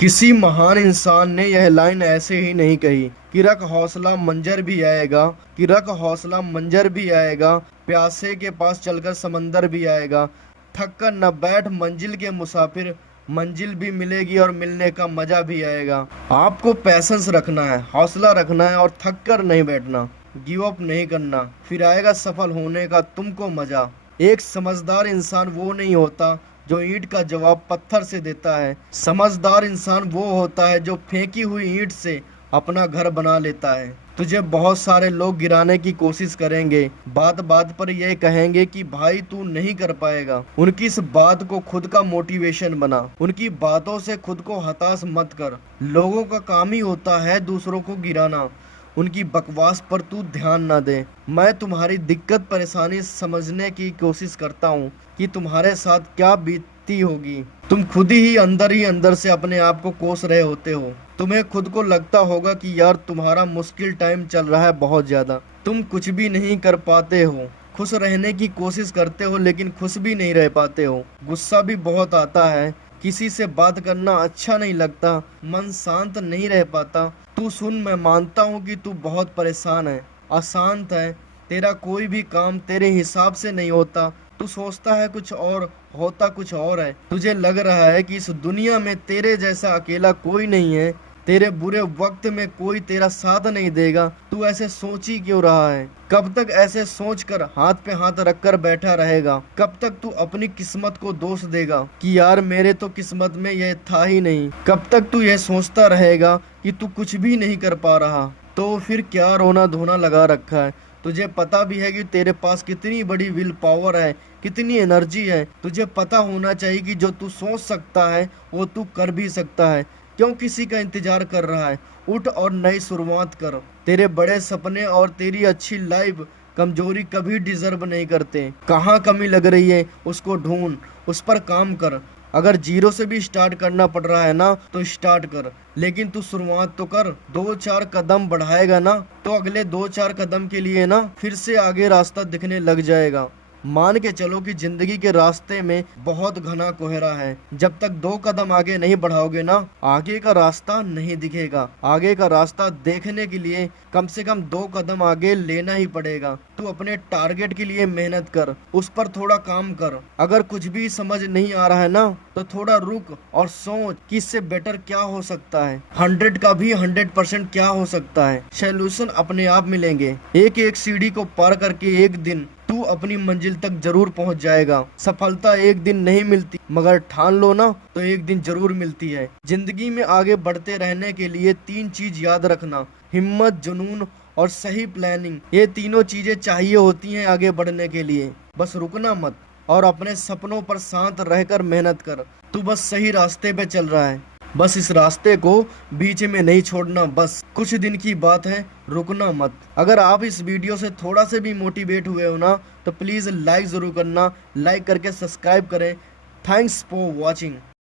किसी महान इंसान ने यह लाइन ऐसे ही नहीं कही कि रख हौसला मंजर भी आएगा, कि रख हौसला मंजर भी आएगा, प्यासे के पास चलकर समंदर भी आएगा। थक कर न बैठ मंजिल के मुसाफिर, मंजिल भी मिलेगी और मिलने का मजा भी आएगा। आपको पैसेंस रखना है, हौसला रखना है और थक कर नहीं बैठना, गिव अप नहीं करना, फिर आएगा सफल होने का तुमको मजा। एक समझदार इंसान वो नहीं होता जो ईंट का जवाब पत्थर से देता है। समझदार इंसान वो होता है जो फेंकी हुई ईंट से अपना घर बना लेता है। तुझे बहुत सारे लोग गिराने की कोशिश करेंगे, बात बात पर ये कहेंगे कि भाई तू नहीं कर पाएगा। उनकी इस बात को खुद का मोटिवेशन बना, उनकी बातों से खुद को हताश मत कर। लोगों का काम ही होता है दूसरों को गिराना, उनकी बकवास पर तू ध्यान ना दे। मैं तुम्हारी दिक्कत परेशानी समझने की कोशिश करता हूँ कि तुम्हारे साथ क्या बीतती होगी। तुम खुद ही अंदर से अपने आप को कोस रहे होते हो। तुम्हें खुद को लगता होगा कि यार तुम्हारा मुश्किल टाइम चल रहा है बहुत ज्यादा, तुम कुछ भी नहीं कर पाते हो। खुश रहने की कोशिश करते हो लेकिन खुश भी नहीं रह पाते हो। गुस्सा भी बहुत आता है, किसी से बात करना अच्छा नहीं लगता, मन शांत नहीं रह पाता। तू सुन, मैं मानता हूँ कि तू बहुत परेशान है, अशांत है, तेरा कोई भी काम तेरे हिसाब से नहीं होता। तू सोचता है कुछ और, होता कुछ और है। तुझे लग रहा है कि इस दुनिया में तेरे जैसा अकेला कोई नहीं है, तेरे बुरे वक्त में कोई तेरा साथ नहीं देगा। तू ऐसे सोच ही क्यों रहा है? कब तक ऐसे सोच कर हाथ पे हाथ रख कर बैठा रहेगा? कब तक तू अपनी किस्मत को दोष देगा कि यार मेरे तो किस्मत में यह था ही नहीं? कब तक तू यह सोचता रहेगा कि तू कुछ भी नहीं कर पा रहा? तो फिर क्या रोना धोना लगा रखा है? तुझे पता भी है कि तेरे पास कितनी बड़ी विल पावर है, कितनी एनर्जी है। तुझे पता होना चाहिए कि जो तू सोच सकता है वो तू कर भी सकता है। क्यों किसी का इंतजार कर रहा है? उठ और नई शुरुआत कर। तेरे बड़े सपने और तेरी अच्छी लाइफ कमजोरी कभी डिजर्व नहीं करते। कहाँ कमी लग रही है उसको ढूंढ, उस पर काम कर। अगर जीरो से भी स्टार्ट करना पड़ रहा है ना तो स्टार्ट कर, लेकिन तू शुरुआत तो कर। 2-4 कदम बढ़ाएगा ना तो अगले 2-4 कदम के लिए ना फिर से आगे रास्ता दिखने लग जाएगा। मान के चलो कि जिंदगी के रास्ते में बहुत घना कोहरा है। जब तक 2 कदम आगे नहीं बढ़ाओगे ना, आगे का रास्ता नहीं दिखेगा। आगे का रास्ता देखने के लिए कम से कम 2 कदम आगे लेना ही पड़ेगा। तू अपने टारगेट के लिए मेहनत कर, उस पर थोड़ा काम कर। अगर कुछ भी समझ नहीं आ रहा है ना तो थोड़ा रुक और सोच कि इससे बेटर क्या हो सकता है। 100 का भी 100% क्या हो सकता है। सोल्यूशन अपने आप मिलेंगे। एक एक सीढ़ी को पार करके एक दिन तू अपनी मंजिल तक जरूर पहुंच जाएगा। सफलता एक दिन नहीं मिलती, मगर ठान लो ना तो एक दिन जरूर मिलती है। जिंदगी में आगे बढ़ते रहने के लिए 3 चीज याद रखना: हिम्मत, जुनून और सही प्लानिंग। ये तीनों चीजें चाहिए होती हैं आगे बढ़ने के लिए। बस रुकना मत और अपने सपनों पर शांत रहकर मेहनत कर। तू बस सही रास्ते पे चल रहा है, बस इस रास्ते को बीच में नहीं छोड़ना। बस कुछ दिन की बात है, रुकना मत। अगर आप इस वीडियो से थोड़ा से भी मोटिवेट हुए हो ना तो प्लीज़ लाइक ज़रूर करना, लाइक करके सब्सक्राइब करें। Thanks for watching.